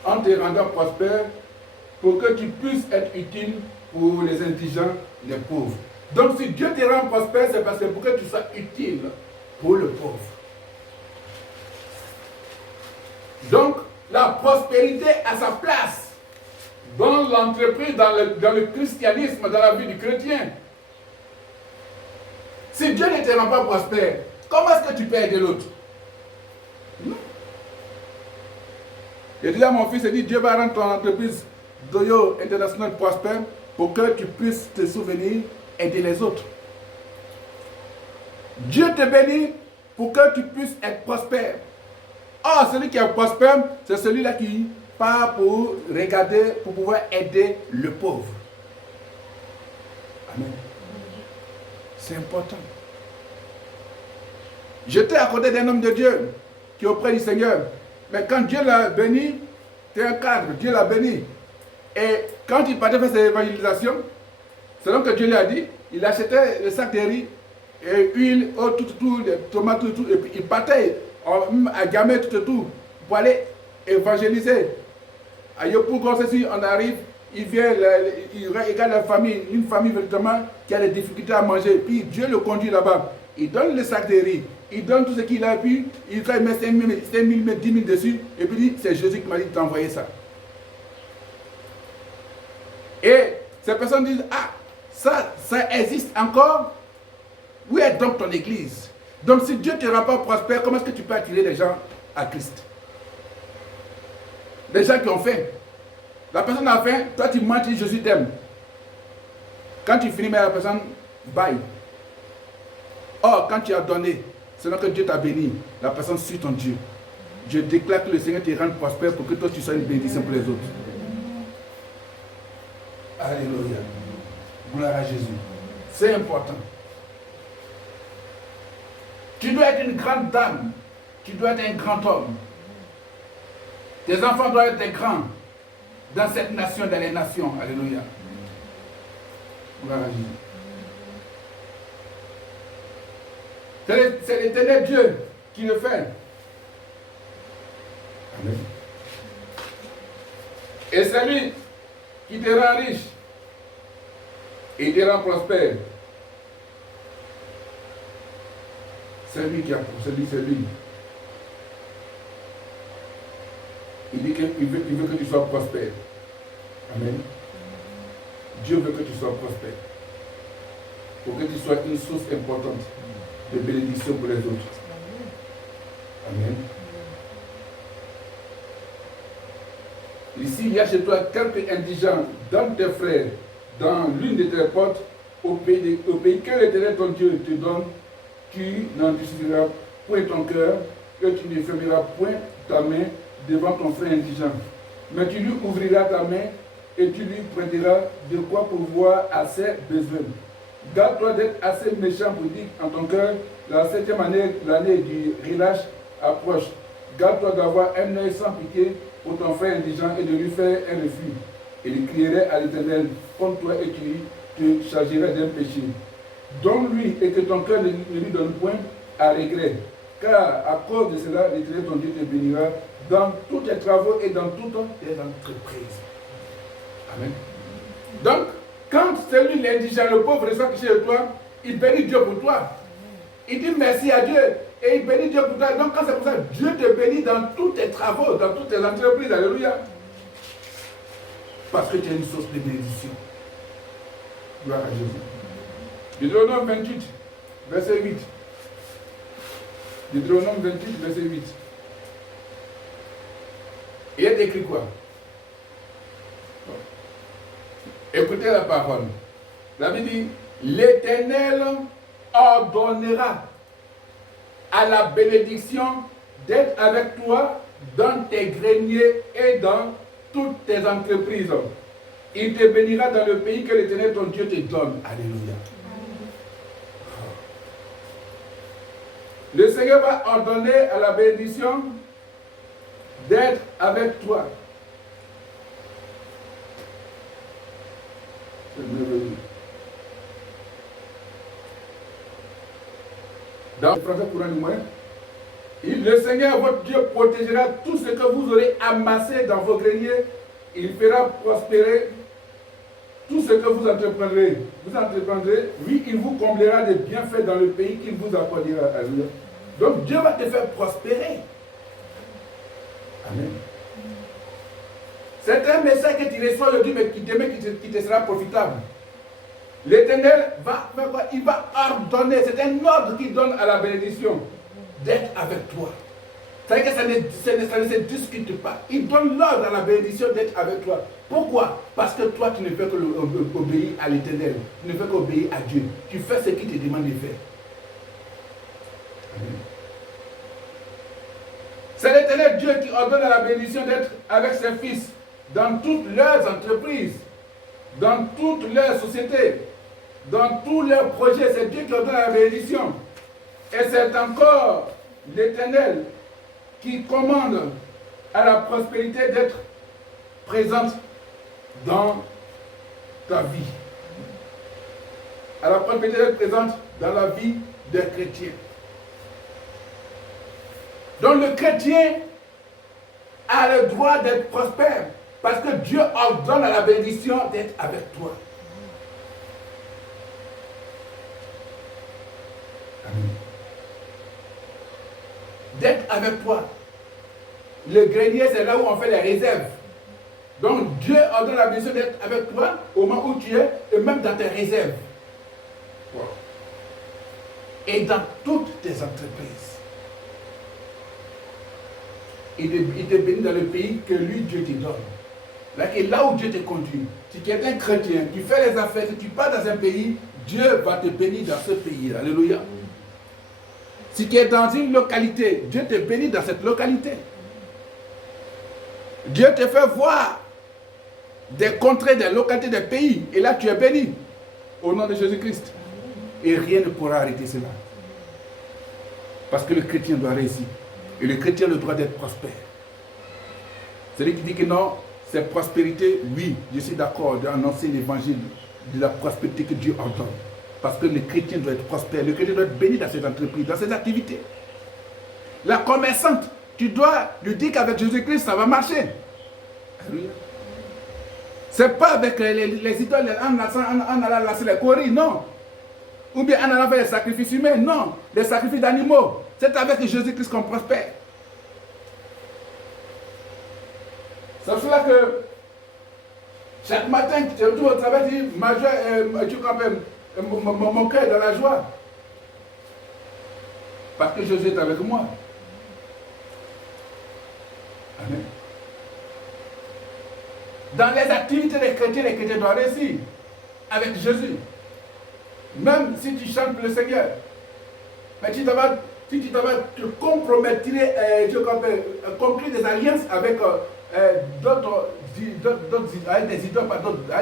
En te rendant prospère pour que tu puisses être utile pour les indigents, les pauvres. Donc si Dieu te rend prospère, c'est parce que pour que tu sois utile pour le pauvre. Donc la prospérité a sa place dans l'entreprise, dans le christianisme, dans la vie du chrétien. Si Dieu ne te rend pas prospère, comment est-ce que tu peux aider l'autre? Non. Et déjà mon fils a dit, Dieu va rendre ton entreprise Doyo International prospère pour que tu puisses te souvenir aider les autres. Dieu te bénit pour que tu puisses être prospère. Or, celui qui est prospère, c'est celui-là qui part pour regarder, pour pouvoir aider le pauvre. Amen. C'est important. Je t'ai accordé d'un homme de Dieu qui est auprès du Seigneur. Mais quand Dieu l'a béni, c'est un cadre, Dieu l'a béni. Et quand il partait faire ses évangélisations, selon que Dieu lui a dit, il achetait le sac de riz, et huile, tout, les tomates, tout, et puis il partait à Gamay, tout, pour aller évangéliser. À Yopougon, ceci, on arrive, il vient, il regarde la famille, une famille véritablement qui a des difficultés à manger, puis Dieu le conduit là-bas. Il donne le sac de riz, il donne tout ce qu'il a, puis il met 5 000, 10 000 dessus, et puis il dit, c'est Jésus qui m'a dit de t'envoyer ça. Et ces personnes disent, ah, ça existe encore? Où est donc ton église? Donc si Dieu ne te rend pas prospère, comment est-ce que tu peux attirer les gens à Christ? Les gens qui ont faim. La personne a faim, toi tu mens, tu dis Jésus t'aime. Quand tu finis, mais la personne baille. Or, quand tu as donné, c'est là que Dieu t'a béni, la personne suit ton Dieu. Je déclare que le Seigneur te rende prospère pour que toi tu sois une bénédiction pour les autres. Alléluia. Gloire à Jésus. C'est important. Tu dois être une grande dame. Tu dois être un grand homme. Tes enfants doivent être des grands dans cette nation, dans les nations. Alléluia. Gloire à Jésus. C'est l'éternel Dieu qui le fait. Amen. Et c'est lui qui te rend riche et te rend prospère. C'est lui qui a procédé, c'est lui. Il dit qu'il veut que tu sois prospère. Amen. Dieu veut que tu sois prospère. Pour que tu sois une source importante de bénédiction pour les autres. Amen. Ici, il y a chez toi quelques indigents dans tes frères, dans l'une de tes portes, au pays que l'Éternel ton Dieu te donne. Tu n'endurciras point ton cœur, que tu ne fermeras point ta main devant ton frère indigent. Mais tu lui ouvriras ta main et tu lui prêteras de quoi pourvoir à ses besoins. Garde-toi d'être assez méchant pour dire en ton cœur, la 7e année, l'année du relâche approche. Garde-toi d'avoir un œil sans pitié pour ton frère indigent et de lui faire un refus. Et il crierait à l'Éternel contre toi et tu te chargerais d'un péché. Donne-lui et que ton cœur ne lui donne point à regret. Car à cause de cela, l'Éternel ton Dieu te bénira dans tous tes travaux et dans toutes tes entreprises. Amen. Donc, quand celui l'indigent, le pauvre, reste chez toi, il bénit Dieu pour toi. Il dit merci à Dieu Et il bénit Dieu pour toi. Donc quand c'est pour ça, Dieu te bénit dans tous tes travaux, dans toutes tes entreprises. Alléluia. Parce que tu es une source de bénédiction. Gloire à Jésus. Deutéronome 28, verset 8. Deutéronome 28, verset 8. Il est écrit quoi? Écoutez la parole. La Bible dit, l'Éternel ordonnera à la bénédiction d'être avec toi dans tes greniers et dans toutes tes entreprises. Il te bénira dans le pays que l'Éternel ton Dieu te donne. Alléluia. Le Seigneur va ordonner à la bénédiction d'être avec toi. C'est merveilleux. Dans le français courant du moyen, le Seigneur, votre Dieu, protégera tout ce que vous aurez amassé dans vos greniers. Il fera prospérer tout ce que vous entreprendrez. Vous entreprendrez, oui, il vous comblera des bienfaits dans le pays qu'il vous accordera. Donc Dieu va te faire prospérer. Amen. C'est un message que tu reçois aujourd'hui, mais qui te sera profitable. L'Éternel va faire quoi? Il va ordonner, c'est un ordre qu'il donne à la bénédiction, d'être avec toi. C'est-à-dire que ça ne se discute pas. Il donne l'ordre à la bénédiction d'être avec toi. Pourquoi? Parce que toi, tu ne fais que obéir à l'Éternel. Tu ne fais qu'obéir à Dieu. Tu fais ce qu'il te demande de faire. Amen. C'est l'Éternel Dieu qui ordonne à la bénédiction d'être avec ses fils dans toutes leurs entreprises, dans toutes leurs sociétés, dans tous leurs projets. C'est Dieu qui ordonne à la bénédiction. Et c'est encore l'Éternel qui commande à la prospérité d'être présente dans ta vie. À la prospérité d'être présente dans la vie des chrétiens. Donc le chrétien a le droit d'être prospère parce que Dieu ordonne à la bénédiction d'être avec toi. Amen. D'être avec toi. Le grenier, c'est là où on fait les réserves. Donc Dieu ordonne la bénédiction d'être avec toi au moment où tu es et même dans tes réserves. Wow. Et dans toutes tes entreprises. Il te bénit dans le pays que lui, Dieu te donne. Là où Dieu te conduit. Si tu es un chrétien, tu fais les affaires, si tu pars dans un pays, Dieu va te bénir dans ce pays. Alléluia. Si tu es dans une localité, Dieu te bénit dans cette localité. Dieu te fait voir des contrées, des localités, des pays. Et là, tu es béni. Au nom de Jésus-Christ. Et rien ne pourra arrêter cela. Parce que le chrétien doit réussir. Et le chrétien a le droit d'être prospère. Celui qui dit que non, c'est prospérité, oui, je suis d'accord d'annoncer l'évangile de la prospérité que Dieu ordonne. Parce que le chrétien doit être prospère, le chrétien doit être béni dans ses entreprises, dans ses activités. La commerçante, tu dois lui dire qu'avec Jésus-Christ, ça va marcher. C'est pas avec les idoles, en allant lancer les coris, non. Ou bien en allant faire les sacrifices humains, non. Les sacrifices d'animaux. C'est avec Jésus-Christ qu'on prospère. C'est pour cela que chaque matin, tu te retrouves au travail, tu dis, ma joie, mon cœur est dans la joie. Parce que Jésus est avec moi. Amen. Dans les activités des chrétiens doivent réussir avec Jésus. Même si tu chantes le Seigneur, mais si tu dois te compromettre, conclure des alliances avec avec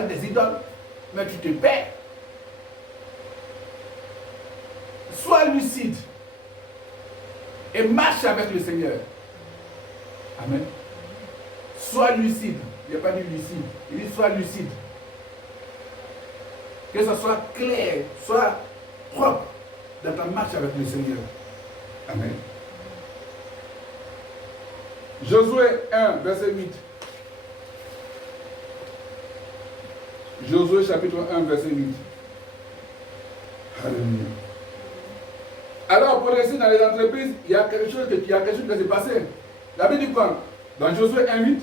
des idoles, mais tu te perds. Sois lucide et marche avec le Seigneur. Amen. Sois lucide. Il n'y a pas dit lucide. Il dit sois lucide. Que ce soit clair, soit propre dans ta marche avec le Seigneur. Amen. Josué 1, verset 8. Josué chapitre 1, verset 8. Alléluia. Alors, pour rester dans les entreprises, il y a quelque chose qui s'est passé. La Bible dit quoi? Dans Josué 1:8,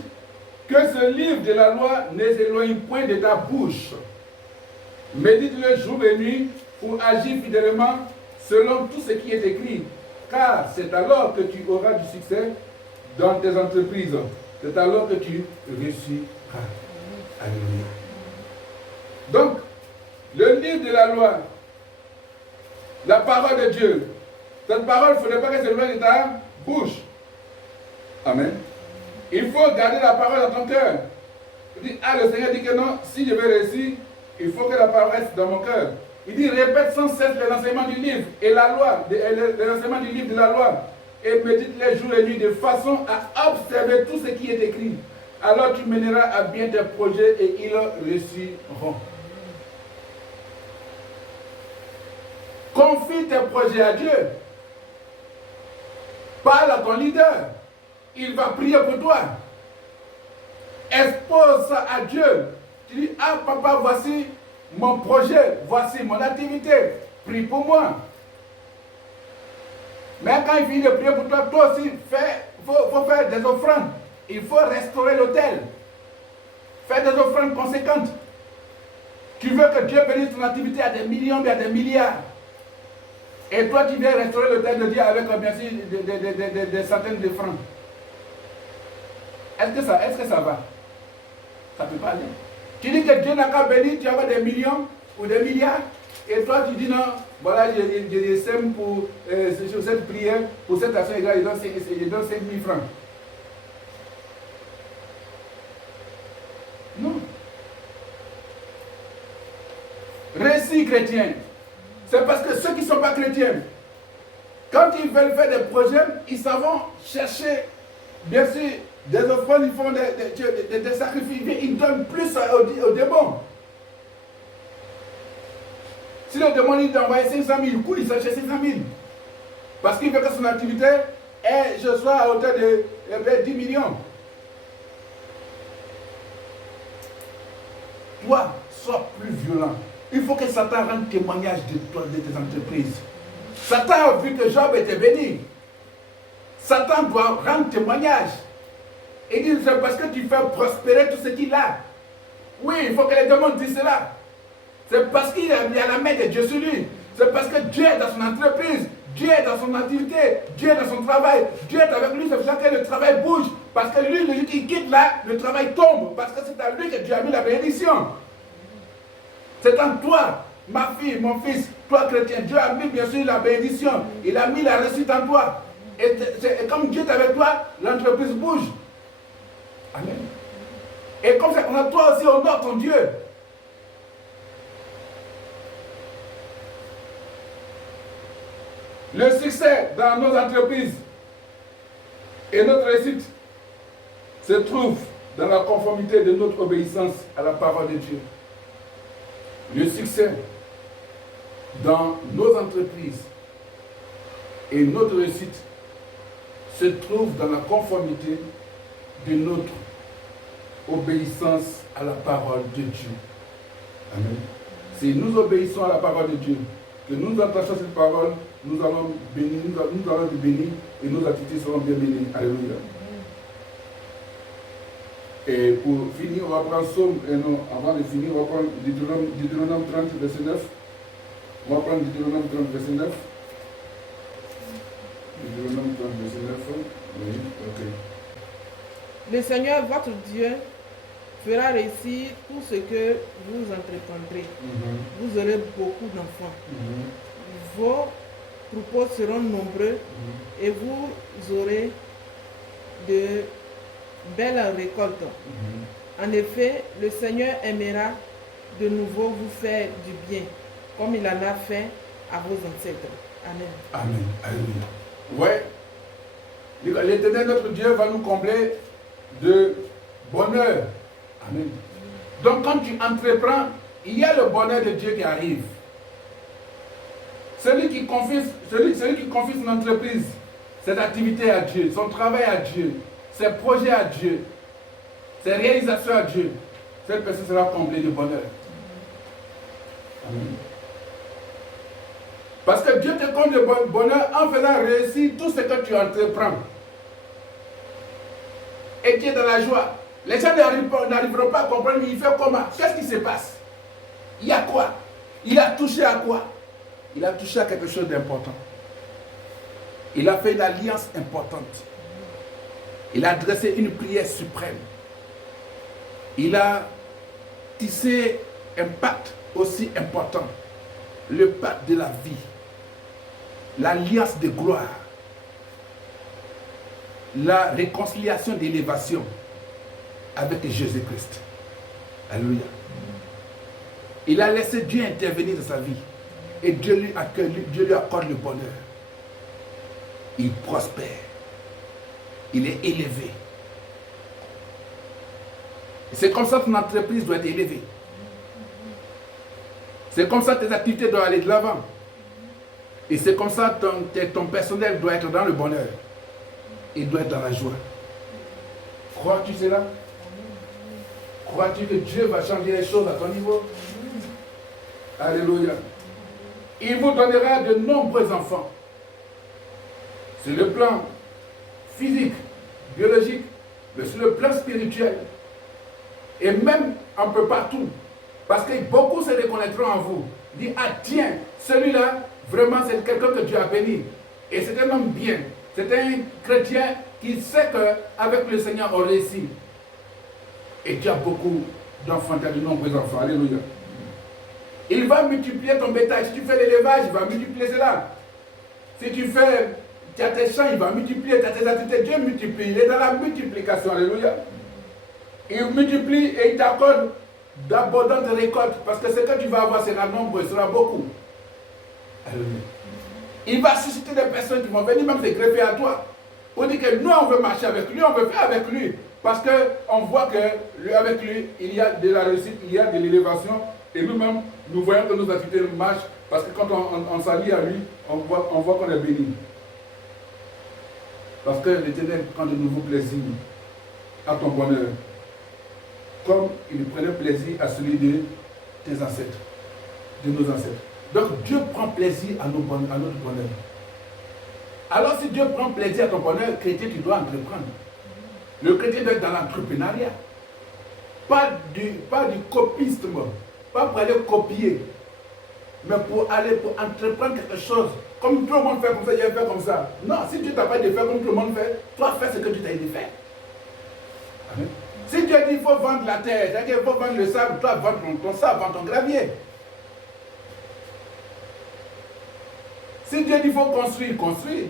que ce livre de la loi ne s'éloigne point de ta bouche. Médite-le jour et nuit pour agir fidèlement selon tout ce qui est écrit. Car c'est alors que tu auras du succès dans tes entreprises. C'est alors que tu réussiras. Alléluia. Donc, le livre de la loi, la parole de Dieu, cette parole, il ne faudrait pas qu'elle s'éloigne de ta bouche. Amen. Il faut garder la parole dans ton cœur. Il dit, le Seigneur dit que non, si je veux réussir, il faut que la parole reste dans mon cœur. Il dit, répète sans cesse les enseignements du livre et la loi, les enseignements du livre de la loi, et médite les jours et nuits de façon à observer tout ce qui est écrit. Alors tu mèneras à bien tes projets et ils réussiront. Confie tes projets à Dieu. Parle à ton leader. Il va prier pour toi. Expose ça à Dieu. Tu dis, papa, voici mon projet, voici mon activité. Prie pour moi. Mais quand il finit de prier pour toi, toi aussi, il faut faire des offrandes. Il faut restaurer l'autel. Faire des offrandes conséquentes. Tu veux que Dieu bénisse ton activité à des millions, à des milliards. Et toi, tu viens restaurer l'autel de Dieu avec bien sûr des centaines de francs. Est-ce que ça va? Ça ne peut pas aller. Tu dis que Dieu n'a qu'à bénir, tu as des millions ou des milliards. Et toi, tu dis non, voilà, je sème pour cette prière, pour cette action, je donne 5 000 francs. Non. Récit chrétien. C'est parce que ceux qui ne sont pas chrétiens, quand ils veulent faire des projets, ils savent chercher, bien sûr, des offrandes, ils font des sacrifices, ils donnent plus aux démons. Si le démon dit d'envoyer 500 000, il court, il s'achète 500 000. Parce qu'il veut que son activité je sois à hauteur de 10 millions. Toi, sois plus violent. Il faut que Satan rende témoignage de toi, de tes entreprises. Satan a vu que Job était béni. Satan doit rendre témoignage. Il dit, c'est parce que tu fais prospérer tout ce qu'il a. Oui, il faut que les démons disent cela. C'est parce qu'il y a la main de Dieu sur lui. C'est parce que Dieu est dans son entreprise. Dieu est dans son activité. Dieu est dans son travail. Dieu est avec lui. C'est pour ça que le travail bouge. Parce que lui, il quitte là, le travail tombe. Parce que c'est à lui que Dieu a mis la bénédiction. C'est en toi, ma fille, mon fils, toi chrétien. Dieu a mis bien sûr la bénédiction. Il a mis la réussite en toi. Et comme Dieu est avec toi, l'entreprise bouge. Amen. Et comme ça, toi aussi honore ton Dieu. Le succès dans nos entreprises et notre réussite se trouve dans la conformité de notre obéissance à la parole de Dieu. Le succès dans nos entreprises et notre réussite se trouve dans la conformité de notre obéissance à la parole de Dieu. Amen. Si nous obéissons à la parole de Dieu, que nous attachons cette parole, nous allons bénir, nous allons être bénis et nos activités seront bien bénies. Alléluia. Et pour finir, on va prendre Somme, et non, avant de finir, on va prendre Deutéronome 30, verset 9. On va prendre Deutéronome 30, verset 9. Deutéronome 30, verset 9. Oui, ok. Le Seigneur, votre Dieu, fera réussir tout ce que vous entreprendrez. Vous aurez beaucoup d'enfants. Vos troupeaux seront nombreux et vous aurez de belles récoltes. En effet, le Seigneur aimera de nouveau vous faire du bien, comme il en a fait à vos ancêtres. Amen. Amen. Alléluia. Ouais. L'Éternel, notre Dieu, va nous combler de bonheur. Amen. Donc quand tu entreprends, il y a le bonheur de Dieu qui arrive. Celui qui confie son entreprise, cette activité à Dieu, son travail à Dieu, ses projets à Dieu, ses réalisations à Dieu, cette personne sera comblée de bonheur. Amen. Parce que Dieu te compte le bonheur en faisant réussir tout ce que tu entreprends. Et tu es dans la joie. Les gens n'arriveront pas à comprendre, mais il fait comment? Qu'est-ce qui se passe? Il y a quoi? Il a touché à quoi? Il a touché à quelque chose d'important. Il a fait une alliance importante. Il a dressé une prière suprême. Il a tissé un pacte aussi important. Le pacte de la vie. L'alliance de gloire. La réconciliation d'élévation avec Jésus-Christ. Alléluia. Il a laissé Dieu intervenir dans sa vie. Et Dieu lui accorde le bonheur. Il prospère. Il est élevé. C'est comme ça que ton entreprise doit être élevée. C'est comme ça que tes activités doivent aller de l'avant. Et c'est comme ça que ton personnel doit être dans le bonheur. Il doit être dans la joie. Crois-tu cela? Crois-tu que Dieu va changer les choses à ton niveau? Alléluia. Il vous donnera de nombreux enfants. Sur le plan physique, biologique, mais sur le plan spirituel. Et même un peu partout. Parce que beaucoup se reconnaîtront en vous. Dit, ah tiens, celui-là, vraiment c'est quelqu'un que Dieu a béni. Et c'est un homme bien. C'est un chrétien qui sait qu'avec le Seigneur on réussit. Et Dieu a beaucoup d'enfants, tu as de nombreux enfants. Alléluia. Il va multiplier ton bétail. Si tu fais l'élevage, il va multiplier cela. Si tu as tes champs, il va multiplier. Tu as tes activités, Dieu multiplie. Il est dans la multiplication. Alléluia. Il multiplie et il t'accorde d'abondantes récoltes. Parce que ce que tu vas avoir sera nombreux, sera beaucoup. Alléluia. Il va susciter des personnes qui vont venir même se greffer à toi. Pour dire que nous, on veut marcher avec lui, on veut faire avec lui. Parce qu'on voit qu'avec lui, il y a de la réussite, il y a de l'élévation. Et nous-mêmes, nous voyons que nos activités marchent. Parce que quand on s'allie à lui, on voit qu'on est béni. Parce que l'Éternel prend de nouveaux plaisirs à ton bonheur. Comme il prenait plaisir à celui de tes ancêtres, de nos ancêtres. Donc Dieu prend plaisir à notre bonheur. Alors si Dieu prend plaisir à ton bonheur, chrétien, tu dois entreprendre. Le chrétien doit être dans l'entrepreneuriat. Pas du copisme, pas pour aller copier, mais pour entreprendre quelque chose. Comme tout le monde fait comme ça, il va faire comme ça. Non, si Dieu t'a pas dit de faire comme tout le monde fait, toi fais ce que tu t'as dit de faire. Amen. Si Dieu dit qu'il faut vendre la terre, c'est-à-dire qu'il faut vendre le sable, toi vends ton sable, vends ton gravier. Si Dieu dit qu'il faut construire, construire.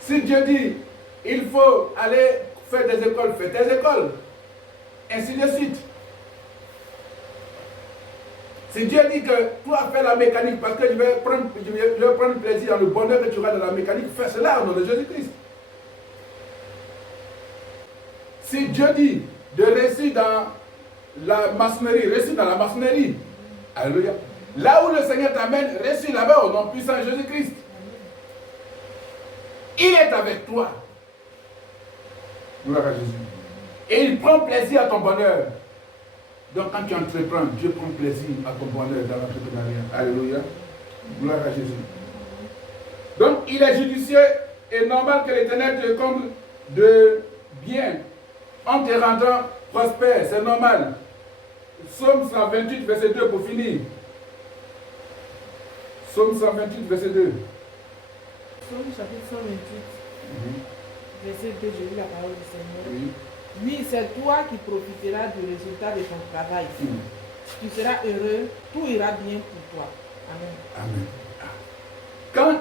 Si Dieu dit il faut aller faire des écoles, fais des écoles. Ainsi de suite. Si Dieu dit que toi fais la mécanique parce que je vais prendre plaisir dans le bonheur que tu auras dans la mécanique, fais cela au nom de Jésus-Christ. Si Dieu dit de réussir dans la maçonnerie, réussir dans la maçonnerie. Alléluia. Là où le Seigneur t'amène, réussir là-bas au nom puissant de Jésus-Christ. Il est avec toi. Gloire à Jésus. Et il prend plaisir à ton bonheur. Donc quand tu entreprends, Dieu prend plaisir à ton bonheur dans l'entrepreneuriat. Alléluia. Gloire à Jésus. Donc il est judicieux et normal que l'Éternel te comble de bien en te rendant prospère. C'est normal. Psaume 128, verset 2 pour finir. Psaume 128, verset 2. Psaume chapitre 128, verset 2, j'ai lu la parole du Seigneur. Oui. Oui, c'est toi qui profiteras du résultat de ton travail. Tu seras heureux, tout ira bien pour toi. Amen. Amen.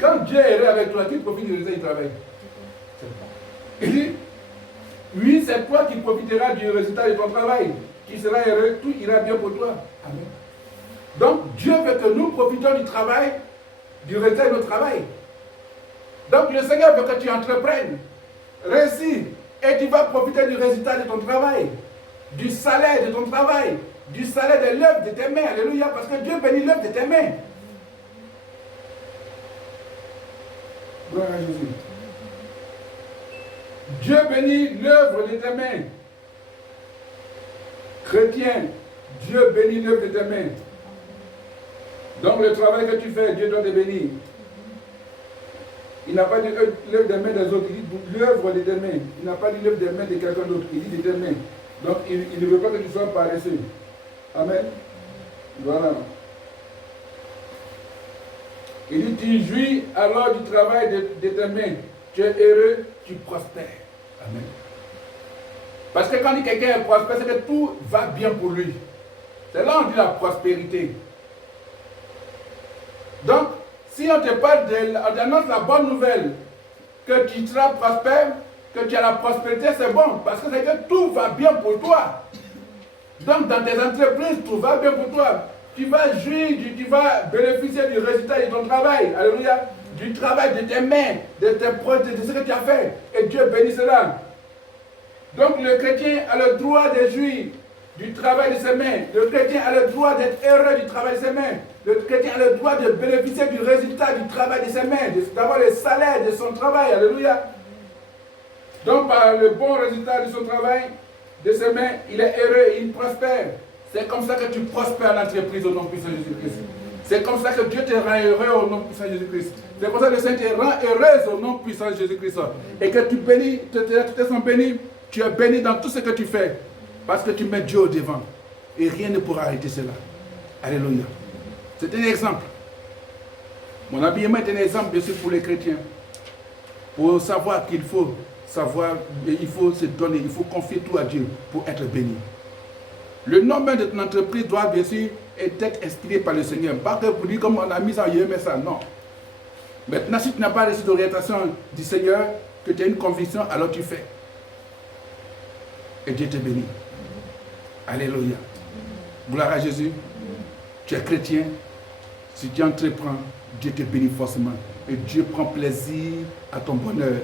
Quand Dieu est heureux avec toi, qui profite du résultat du travail? Il dit, oui, c'est toi qui profiteras du résultat de ton travail. Qui sera heureux, tout ira bien pour toi. Amen. Donc Dieu veut que nous profitions du travail, du résultat de notre travail. Donc le Seigneur veut que tu entreprennes, réussis. Et tu vas profiter du résultat de ton travail, du salaire de ton travail, du salaire de l'œuvre de tes mains. Alléluia, parce que Dieu bénit l'œuvre de tes mains. Gloire à Jésus. Dieu bénit l'œuvre de tes mains. Chrétien, Dieu bénit l'œuvre de tes mains. Donc le travail que tu fais, Dieu doit te bénir. Il n'a pas dit l'œuvre des mains des autres, il dit l'œuvre de tes mains. Il n'a pas dit l'œuvre des mains de quelqu'un d'autre, il dit de tes mains. Donc il ne veut pas que tu sois paresseux. Amen. Voilà. Il dit tu jouis alors du travail de tes mains. Tu es heureux, tu prospères. Amen. Parce que quand quelqu'un est prospère, c'est que tout va bien pour lui. C'est là où on dit la prospérité. Donc, si on te parle on t'annonce la bonne nouvelle, que tu seras prospère, que tu as la prospérité, c'est bon, parce que c'est que tout va bien pour toi. Donc, dans tes entreprises, tout va bien pour toi. Tu vas jouir, tu vas bénéficier du résultat de ton travail. Alléluia. Du travail de tes mains, de tes projets, de ce que tu as fait. Et Dieu bénit cela. Donc, le chrétien a le droit de jouir du travail de ses mains. Le chrétien a le droit d'être heureux du travail de ses mains. Le chrétien a le droit de bénéficier du résultat du travail de ses mains, d'avoir le salaire de son travail. Alléluia. Donc, par le bon résultat de son travail, de ses mains, il est heureux et il prospère. C'est comme ça que tu prospères l'entreprise au nom puissant de Jésus-Christ. C'est comme ça que Dieu te rend heureux au nom puissant de Jésus-Christ. C'est comme ça que le Seigneur te rend heureuse au nom puissant de Jésus-Christ. Et que tu bénis, tu te sens béni, tu es béni dans tout ce que tu fais. Parce que tu mets Dieu au devant. Et rien ne pourra arrêter cela. Alléluia. C'est un exemple. Mon habillement est un exemple, bien sûr, pour les chrétiens. Pour savoir qu'il faut savoir, il faut se donner, il faut confier tout à Dieu pour être béni. Le nom même de ton entreprise doit bien sûr être inspiré par le Seigneur. Pas que pour dire comme on a mis ça, mais ça, non. Maintenant, si tu n'as pas reçu d'orientation du Seigneur, que tu as une conviction, alors tu fais. Et Dieu te bénit. Alléluia. Gloire à Jésus. Tu es chrétien. Si tu entreprends, Dieu te bénit forcément. Et Dieu prend plaisir à ton bonheur.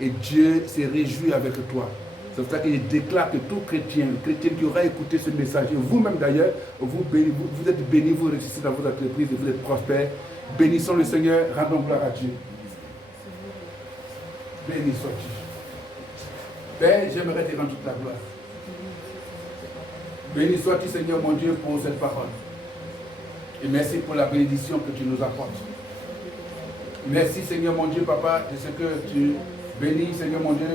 Et Dieu se réjouit avec toi. C'est pour ça qu'il déclare que tout chrétien qui aura écouté ce message, et vous-même d'ailleurs, vous êtes bénis, vous réussissez dans vos entreprises, vous êtes prospères. Bénissons le Seigneur, rendons gloire à Dieu. Béni sois-tu. Père, j'aimerais te rendre toute la gloire. Béni sois-tu, Seigneur mon Dieu, pour cette parole. Et merci pour la bénédiction que tu nous apportes. Merci, Seigneur mon Dieu, Papa, de ce que tu bénis, Seigneur mon Dieu,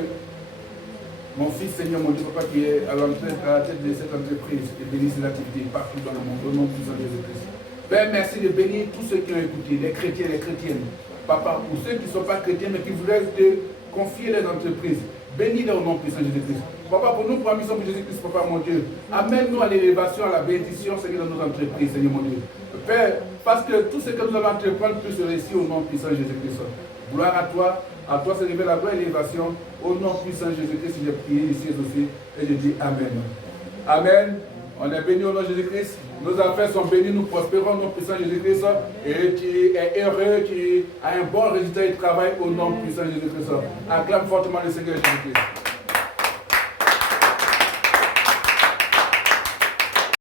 mon fils, Seigneur mon Dieu, Papa, qui est à la tête de cette entreprise, et bénis cette activité partout dans le monde, au nom puissant de Jésus-Christ. Père, merci de bénir tous ceux qui ont écouté, les chrétiens, les chrétiennes. Papa, pour ceux qui ne sont pas chrétiens, mais qui voudraient te confier les entreprises, bénis-les au nom puissant de Jésus-Christ. Papa, pour nous, pour la mission de Jésus-Christ, Papa, mon Dieu, amène-nous à l'élévation, à la bénédiction, Seigneur, dans nos entreprises, Seigneur mon Dieu. Père, parce que tout ce que nous allons entreprendre peut se réussir au nom puissant de Jésus-Christ. Gloire à toi se révèle la gloire et l'élévation, au nom puissant de Jésus-Christ, j'ai prié ici aussi, et je dis Amen. Amen. On est béni au nom de Jésus-Christ. Nos affaires sont bénies, nous prospérons au nom puissant de Jésus-Christ. Et tu es heureux, tu as un bon résultat de travail au nom puissant de Jésus-Christ. Acclame fortement le Seigneur Jésus-Christ.